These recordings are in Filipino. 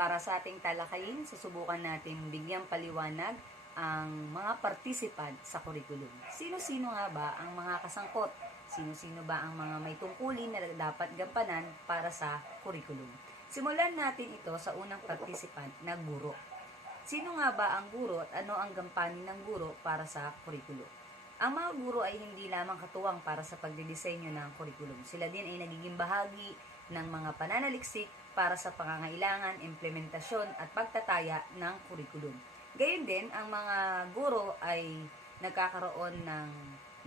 para sa ating talakayin, susubukan natin bigyang paliwanag ang mga participant sa curriculum. Sino-sino nga ba ang mga kasangkot? Sino-sino ba ang mga may tungkulin na dapat gampanan para sa curriculum? Simulan natin ito sa unang participant na guro. Sino nga ba ang guro at ano ang gampanin ng guro para sa curriculum? Ang mga guro ay hindi lamang katuwang para sa pagdidisenyo ng curriculum. Sila din ay nagiging bahagi ng mga pananaliksik para sa pangangailangan, implementasyon at pagtataya ng curriculum. Gayon din, ang mga guro ay nagkakaroon ng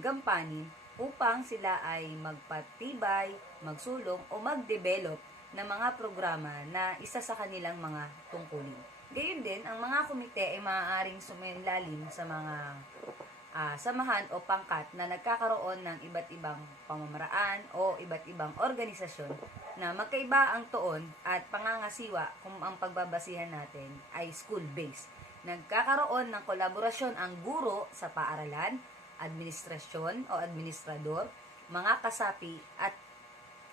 gampanin upang sila ay magpatibay, magsulong o mag-develop ng mga programa na isa sa kanilang mga tungkulin. Gayon din, ang mga komite ay maaaring sumailalim sa mga samahan o pangkat na nagkakaroon ng iba't ibang pamamaraan o iba't ibang organisasyon na magkaiba ang tuon at pangangasiwa kung ang pagbabasihan natin ay school-based. Nagkakaroon ng kolaborasyon ang guro sa paaralan, administrasyon o administrador, mga kasapi at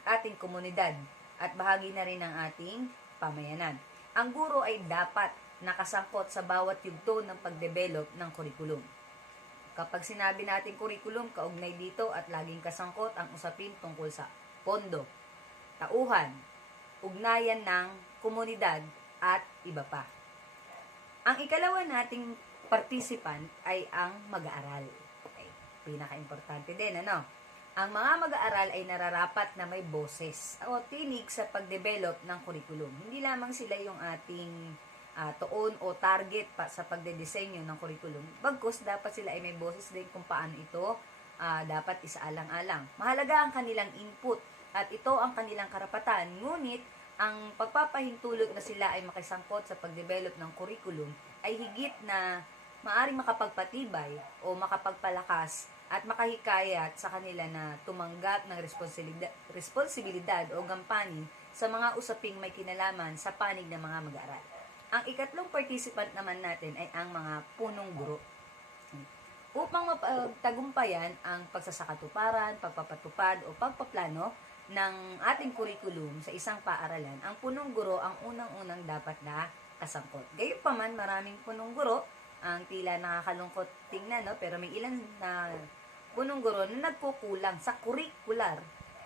ating komunidad at bahagi na rin ng ating pamayanan. Ang guro ay dapat nakasangkot sa bawat yugto ng pagdevelop ng curriculum. Kapag sinabi natin curriculum, kaugnay dito at laging kasangkot ang usapin tungkol sa pondo, tauhan, ugnayan ng komunidad at iba pa. Ang ikalawa nating participant ay ang mag-aaral. Okay, pinaka-importante din, ano? Ang mga mag-aaral ay nararapat na may boses o tinig sa pagdevelop ng curriculum. Hindi lamang sila yung ating tuon o target pa sa pagdedesenyo ng curriculum. Bagkus, dapat sila ay may boses din kung paano ito dapat isaalang-alang. Mahalaga ang kanilang input at ito ang kanilang karapatan. Ngunit, ang pagpapahintulot na sila ay makisangkot sa pagdevelop ng curriculum ay higit na maaring makapagpatibay o makapagpalakas at makahikayat sa kanila na tumanggap ng responsibilidad o gampanin sa mga usaping may kinalaman sa panig ng mga mag-aaral. Ang ikatlong participant naman natin ay ang mga punong guro. Upang mapagtagumpayan ang pagsasakatuparan, pagpapatupad o pagpaplano ng ating curriculum sa isang paaralan, ang punong guro ang unang-unang dapat na kasangkot. Gayunpaman, maraming punong guro ang tila nakakalungkot tingnan, no? Pero may ilan na punong guro na nagkukulang sa curricular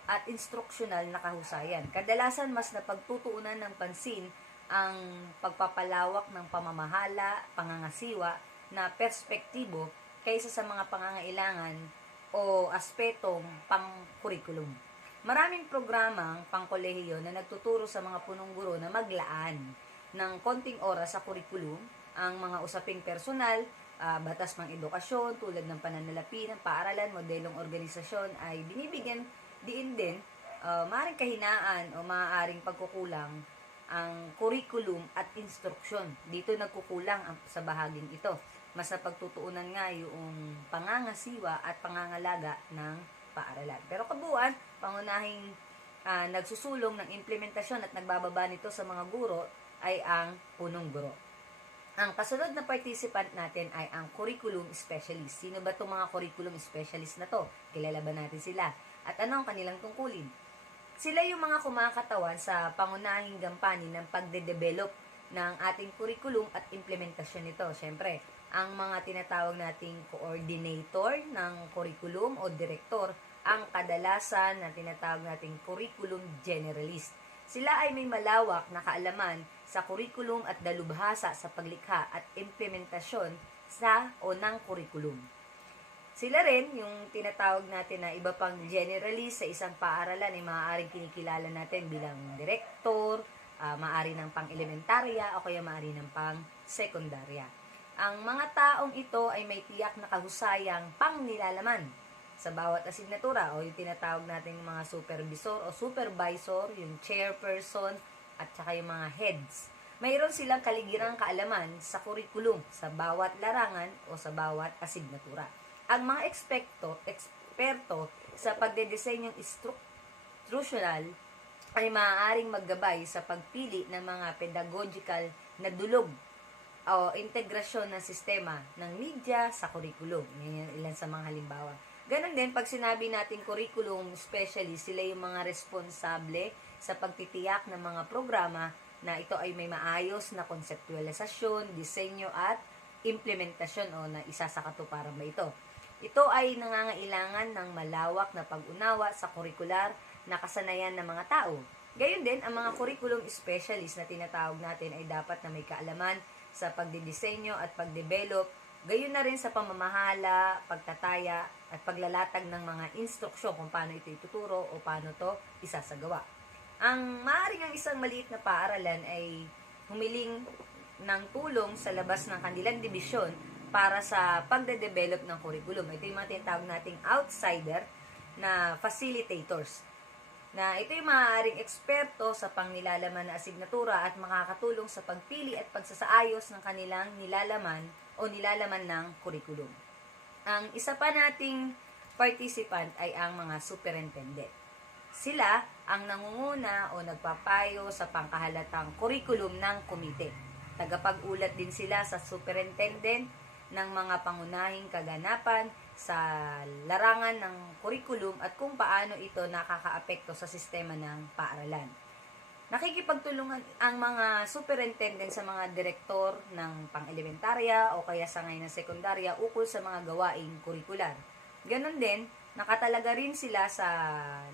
at instruksyonal na kahusayan. Kadalasan mas napagtutuunan ng pansin ang pagpapalawak ng pamamahala, pangangasiwa na perspektibo kaysa sa mga pangangailangan o aspetong pang-curriculum. Maraming programang pangkolehiyo na nagtuturo sa mga punong guro na maglaan ng konting oras sa curriculum, ang mga usaping personal, batas ng edukasyon tulad ng pananalapi ng paaralan, modelong organisasyon ay binibigyan diin din maaaring kahinaan o maaaring pagkukulang ang curriculum at instruksyon. Dito nagkukulang sa bahaging ito. Mas napagtutuunan nga yung pangangasiwa at pangangalaga ng paaralan. Pero kabuuan, pangunahing nagsusulong ng implementasyon at nagbababa nito sa mga guro ay ang punong guro. Ang kasunod na participant natin ay ang curriculum specialist. Sino ba itong mga curriculum specialist na to? Kilala ba natin sila? At ano ang kanilang tungkulin? Sila yung mga kumakatawan sa pangunahing gampanin ng pagde-develop ng ating curriculum at implementasyon nito. Siyempre, ang mga tinatawag nating coordinator ng curriculum o direktor, ang kadalasan na tinatawag nating curriculum generalist. Sila ay may malawak na kaalaman sa curriculum at dalubhasa sa paglikha at implementasyon sa o ng curriculum. Sila rin, yung tinatawag natin na iba pang generalist sa isang paaralan ay maaaring kinikilala natin bilang direktor, maaari ng pang-elementarya o kaya maaari ng pang-sekundarya. Ang mga taong ito ay may tiyak na kahusayang pang-nilalaman sa bawat asignatura o yung tinatawag natin mga supervisor o supervisor, yung chairperson at saka yung mga heads. Mayroon silang kaligirang kaalaman sa curriculum sa bawat larangan o sa bawat asignatura. Ang mga eksperto sa pagdedesenyong instructional ay maaaring maggabay sa pagpili ng mga pedagogical na dulog o integrasyon ng sistema ng media sa curriculum. Yan ilan sa mga halimbawa. Ganon din, pag sinabi natin curriculum specialist, sila yung mga responsable sa pagtitiyak ng mga programa na ito ay may maayos na konseptualisasyon, disenyo at implementasyon o na isa sa katuparan ba ito. Ito ay nangangailangan ng malawak na pag-unawa sa kurikular na kasanayan ng mga tao. Gayon din, ang mga curriculum specialist na tinatawag natin ay dapat na may kaalaman sa pagdidisenyo at pagdevelop, gayon na rin sa pamamahala, pagtataya at paglalatag ng mga instruksyon kung paano ito ituturo o paano ito isasagawa. Ang maaaring ang isang maliit na paaralan ay humiling ng tulong sa labas ng kanilang dibisyon para sa pagde-develop ng curriculum. Ito yung mga tinatawag nating outsider na facilitators. Na ito yung maaaring eksperto sa pangnilalaman na asignatura at makakatulong sa pagpili at pagsasaayos ng kanilang nilalaman o nilalaman ng curriculum. Ang isa pa nating participant ay ang mga superintendent. Sila ang nangunguna o nagpapayo sa pangkahalatang curriculum ng komite. Tagapag-ulat din sila sa superintendent ng mga pangunahing kaganapan sa larangan ng curriculum at kung paano ito nakakaapekto sa sistema ng paaralan. Nakikipagtulungan ang mga superintendent sa mga direktor ng pang-elementarya o kaya sa ngayon ng sekundarya ukol sa mga gawaing kurikular. Ganon din, nakatalaga rin sila sa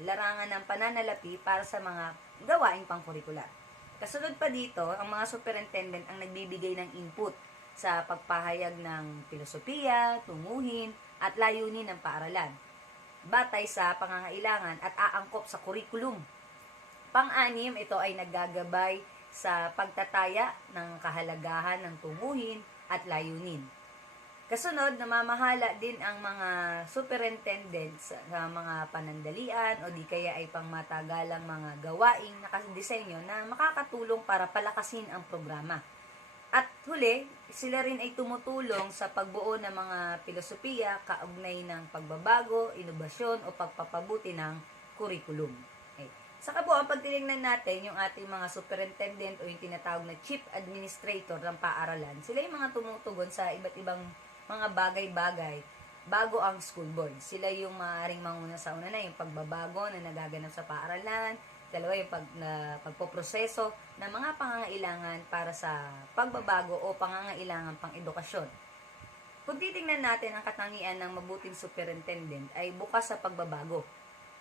larangan ng pananalapi para sa mga gawaing pang-kurikular. Kasunod pa dito, ang mga superintendent ang nagbibigay ng input sa pagpahayag ng filosofiya, tunguhin, at layunin ng paaralan, batay sa pangangailangan at aangkop sa curriculum. Pang-anim, ito ay naggagabay sa pagtataya ng kahalagahan ng tunguhin at layunin. Kasunod, namamahala din ang mga superintendents sa mga panandalian o di kaya ay pangmatagalang mga gawaing nakadisenyo na makakatulong para palakasin ang programa. At huli, sila rin ay tumutulong sa pagbuo ng mga filosofiya kaugnay ng pagbabago, inobasyon o pagpapabuti ng curriculum. Okay. Sa kabuuan, pag tinignan natin yung ating mga superintendent o yung tinatawag na chief administrator ng paaralan, sila yung mga tumutugon sa iba't ibang mga bagay-bagay bago ang school board. Sila yung maaaring manguna sa una na yung pagbabago na nagaganap sa paaralan, dalawa yung pagpoproseso ng mga pangangailangan para sa pagbabago o pangangailangan pang edukasyon. Kung titingnan natin ang katangian ng mabuting superintendent ay bukas sa pagbabago.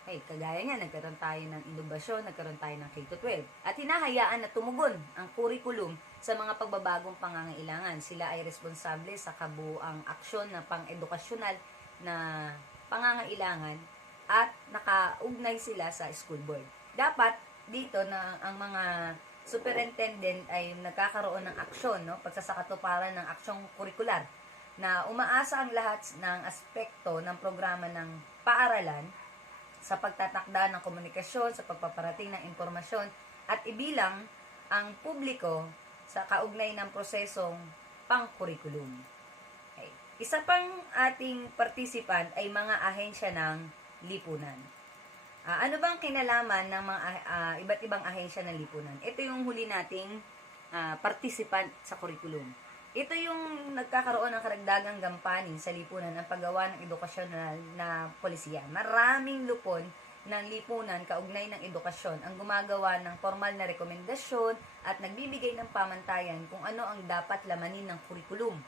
Okay, kagaya nga, nagkaroon tayo ng inobasyon, nagkaroon tayo ng K-12. At hinahayaan na tumugon ang curriculum sa mga pagbabagong pangangailangan. Sila ay responsable sa kabuuang aksyon na pang-edukasyonal na pangangailangan at nakaugnay sila sa school board. Dapat dito na ang mga superintendent ay nagkakaroon ng aksyon, no, pagsasakatuparan ng aksyong kurikular na umaasa ang lahat ng aspekto ng programa ng paaralan sa pagtatakda ng komunikasyon, sa pagpaparating ng impormasyon at ibilang ang publiko sa kaugnay ng prosesong pang-curriculum. Okay. Isa pang ating participant ay mga ahensya ng lipunan. Ano bang kinalaman ng mga iba't ibang ahensya ng lipunan? Ito yung huli nating participant sa curriculum. Ito yung nagkakaroon ng karagdagang gampanin sa lipunan ang paggawa ng edukasyonal na polisiya. Maraming lupon ng lipunan kaugnay ng edukasyon ang gumagawa ng formal na rekomendasyon at nagbibigay ng pamantayan kung ano ang dapat lamanin ng curriculum.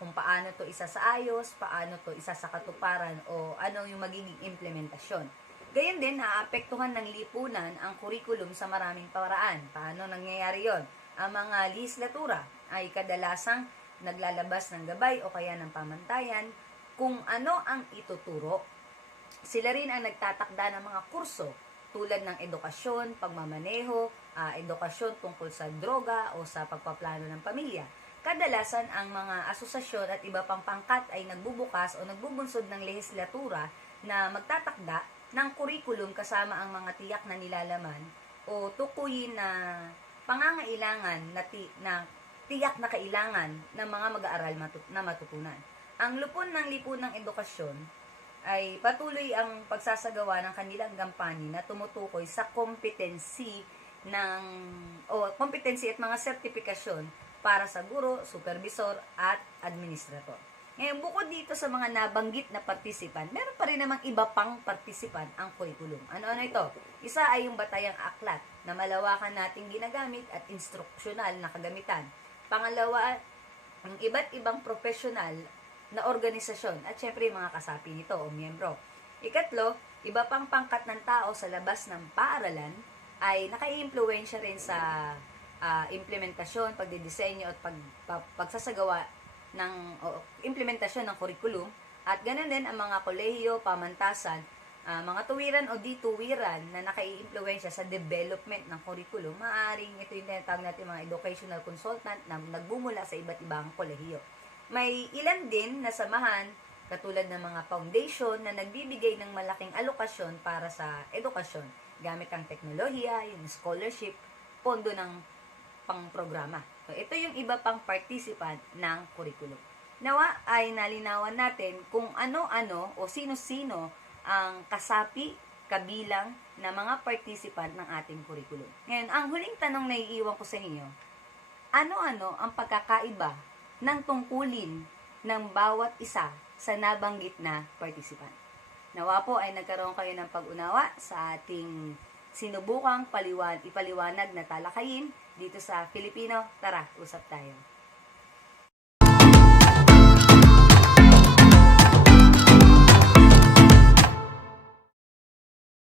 Kung paano to isasaayos, paano to isasakatuparan o ano yung magiging implementasyon. Gayon din, naapektuhan ng lipunan ang curriculum sa maraming paraan. Paano nangyayari yon? Ang mga legislatura ay kadalasang naglalabas ng gabay o kaya ng pamantayan kung ano ang ituturo. Sila rin ang nagtatakda ng mga kurso tulad ng edukasyon, pagmamaneho, edukasyon tungkol sa droga o sa pagpaplano ng pamilya. Kadalasan ang mga asosasyon at iba pang pangkat ay nagbubukas o nagbubunsod ng legislatura na magtatakda ng curriculum kasama ang mga tiyak na nilalaman o tukuyin na pangangailangan na tiyak na kailangan ng mga mag-aaral na matutunan. Ang lupon ng lipunang edukasyon ay patuloy ang pagsasagawa ng kanilang gampanin na tumutukoy sa competency at mga sertifikasyon para sa guro, supervisor at administrator. Ngayon, bukod dito sa mga nabanggit na participant, meron pa rin namang iba pang participant ang curriculum. Ano-ano ito? Isa ay yung batayang aklat. na malawakan nating ginagamit at instruksyonal na kagamitan. Pangalawa, ang iba't ibang profesional na organisasyon at syempre mga kasapi nito o miyembro. Ikatlo, iba pang pangkat ng tao sa labas ng paaralan ay nakaiimpluwensya rin sa implementasyon, pagdidisenyo at pagsasagawa ng implementasyon ng kurikulum. At ganoon din ang mga kolehiyo, pamantasan, mga tuwiran o di-tuwiran na nakaiimpluwensya sa development ng curriculum. Maaaring ito yung tinatawag natin mga educational consultant na nagbumula sa iba't ibang kolehiyo. May ilan din na samahan, katulad ng mga foundation na nagbibigay ng malaking alokasyon para sa edukasyon gamit ang teknolohiya, yung scholarship, pondo ng pang-programa. So, ito yung iba pang participant ng curriculum. Nawa ay nalinawan natin kung ano-ano o sino-sino ang kasapi, kabilang na mga participant ng ating curriculum. Ngayon, ang huling tanong na iiwan ko sa inyo, ano-ano ang pagkakaiba ng tungkulin ng bawat isa sa nabanggit na participant? Nawa po ay nagkaroon kayo ng pag-unawa sa ating sinubukang ipaliwanag na talakayin dito sa Filipino. Tara, usap tayo.